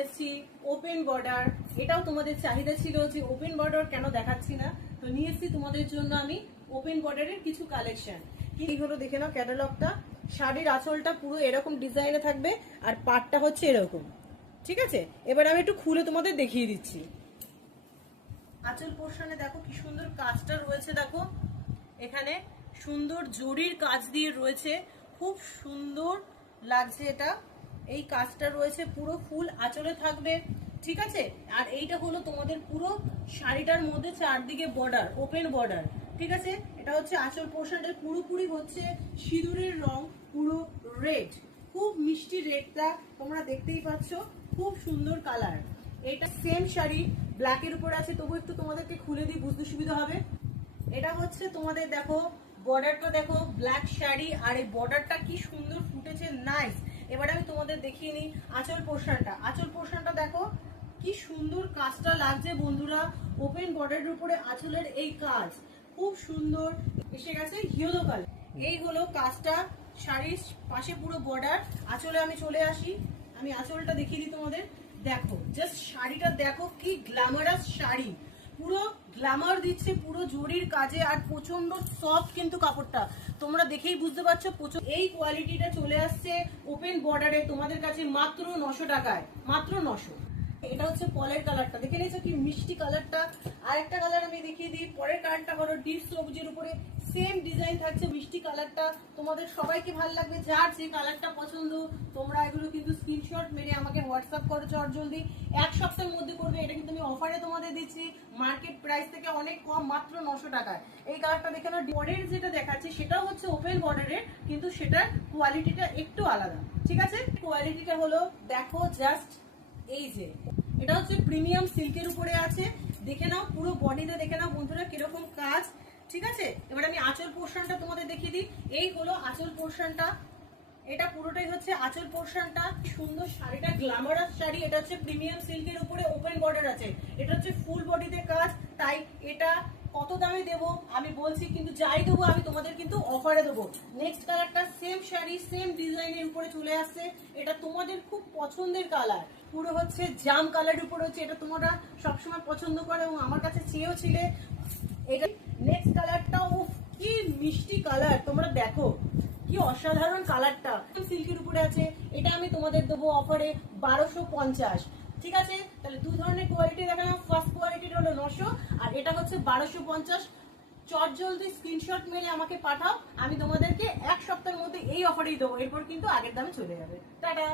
এসছি open border, এটাও তোমাদের চাহিদা ছিল যে ওপেন বর্ডার কেন দেখাচ্ছি না, তো নিয়ে এসছি তোমাদের জন্য আমি ওপেন বর্ডারের কিছু কালেকশন। কি হলো দেখে নাও ক্যাটালগটা। শাড়ির আঁচলটা পুরো এরকম ডিজাইনে থাকবে আর পাটটা হচ্ছে এরকম, ঠিক আছে। এবার আমি একটু খুলে তোমাদের দেখিয়ে দিচ্ছি। আঁচল পোর্শনে দেখো কি সুন্দর কাজটা রয়েছে, দেখো এখানে সুন্দর জরির কাজ দিয়ে রয়েছে, খুব সুন্দর লাগছে এটা। এই কাজটা রয়েছে পুরো ফুল আঁচলে থাকবে, ঠিক আছে। আর এইটা হলো তোমাদের পুরো শাড়িটার মধ্যে চারদিকে বর্ডার, ওপেন বর্ডার, ঠিক আছে। এটা হচ্ছে আঁচল পোর্শনটা পুরোপুরি হচ্ছে সিঁদুরের রং, পুরো রেড, খুব মিষ্টি রেডটা তোমরা দেখতেই পাচ্ছ, খুব সুন্দর কালার। এটা সেম শাড়ি ব্ল্যাকের উপর আছে, তবু একটু তোমাদেরকে খুলে দিই বুঝতে সুবিধা হবে। এটা হচ্ছে তোমাদের দেখো বর্ডারটা, দেখো ব্ল্যাক শাড়ি আর এই বর্ডারটা কি সুন্দর ফুটেছে, নাইস। এবার আমি তোমাদের দেখিয়ে নিই আঁচল পোর্শনটা। আঁচল পোর্শনটা দেখো কি সুন্দর কাজটা লাগছে বন্ধুরা, ওপেন বর্ডারের উপরে আঁচলের এই কাজ খুব সুন্দর এসে গেছে ইয়েলো কালার। এই হলো কাজটা, শাড়ির পাশে পুরো বর্ডার। আঁচলে আমি চলে আসি, আমি আঁচলটা দেখিয়ে দিই তোমাদের। দেখো জাস্ট শাড়িটা দেখো কি গ্ল্যামারাস শাড়ি, পুরো গ্ল্যামার দিচ্ছে পুরো জরির কাজে, আর প্রচন্ড সফট কিন্তু কাপড়টা তোমরা দেখেই বুঝতে পারছো। এই কোয়ালিটিটা চলে আসছে ওপেন বর্ডারে তোমাদের কাছে মাত্র 900 টাকায়, মাত্র 900। এটা হচ্ছে পরের কালারটা, দেখে নিয়েছো কি মিষ্টি কালারটা। আর একটা কালার আমি দেখিয়ে দিই, পরের কালারটা হলো ডিপ সবুজের উপরে সেম ডিজাইন থাকছে, মিষ্টি কালারটা তোমাদের সবাইকে ভালো লাগবে। যার যে কালারটা পছন্দ তোমরা এগুলো কিন্তু স্ক্রিনশট মেরে আমাকে হোয়াটসঅ্যাপ করো চট জলদি, এক সপ্তাহের মধ্যে করবে। এটা কিন্তু আমি অফারে তোমাদের দিচ্ছি, মার্কেট প্রাইস থেকে অনেক কম, মাত্র 900 টাকায়। এই কালারটা দেখে নাও। পরের যেটা দেখাচ্ছি সেটাও হচ্ছে ওপেন বর্ডারের, কিন্তু সেটার কোয়ালিটিটা একটু আলাদা, ঠিক আছে। কোয়ালিটিটা হলো দেখো জাস্ট এই যে, এটা হচ্ছে প্রিমিয়াম সিল্কের উপরে আছে, দেখে নাও পুরো বডিতে, দেখে নাও বন্ধুরা কিরকম কাজ, ঠিক আছে। এবার আমি আঁচল পোর্শনটা তোমাদের দেখিয়ে দিই। এই হলো আঁচল পোর্শনটা, এটা পুরোটাই হচ্ছে আঁচল পোর্শনটা। সুন্দর শাড়িটা গ্ল্যামারাস শাড়ি, এটা হচ্ছে প্রিমিয়াম সিল্কের উপরে ওপেন বর্ডার আছে, এটা হচ্ছে ফুল বডিতে কাজ। তাই এটা কত দামে দেবো আমি বলছি, কিন্তু যাই দেবো আমি তোমাদের কিন্তু অফারে দেবো। নেক্সট কালারটা সেম শাড়ি সেম ডিজাইনের উপরে চলে আসছে, এটা তোমাদের খুব পছন্দের কালার, পুরো হচ্ছে জাম কালারের উপরে হচ্ছে, এটা তোমরা সবসময় পছন্দ করে এবং আমার কাছে চেয়েও ছিলে এটা। নেক্সট কালারটা কি মিষ্টি কালার, তোমরা দেখো কি অসাধারণ কালারটা, সিল্কের উপরে আছে। এটা আমি তোমাদের দেবো অফারে 1250, ঠিক আছে। তাহলে দু ধরনের কোয়ালিটি দেখালাম, ফার্স্ট কোয়ালিটিটা হলো 900 আর এটা হচ্ছে 1250। চট জলদি স্ক্রিনশট মেরে আমাকে পাঠাও, আমি তোমাদেরকে এক সপ্তাহের মধ্যে এই অফারেই দেবো, এরপর কিন্তু আগের দামে চলে যাবে। টাটা।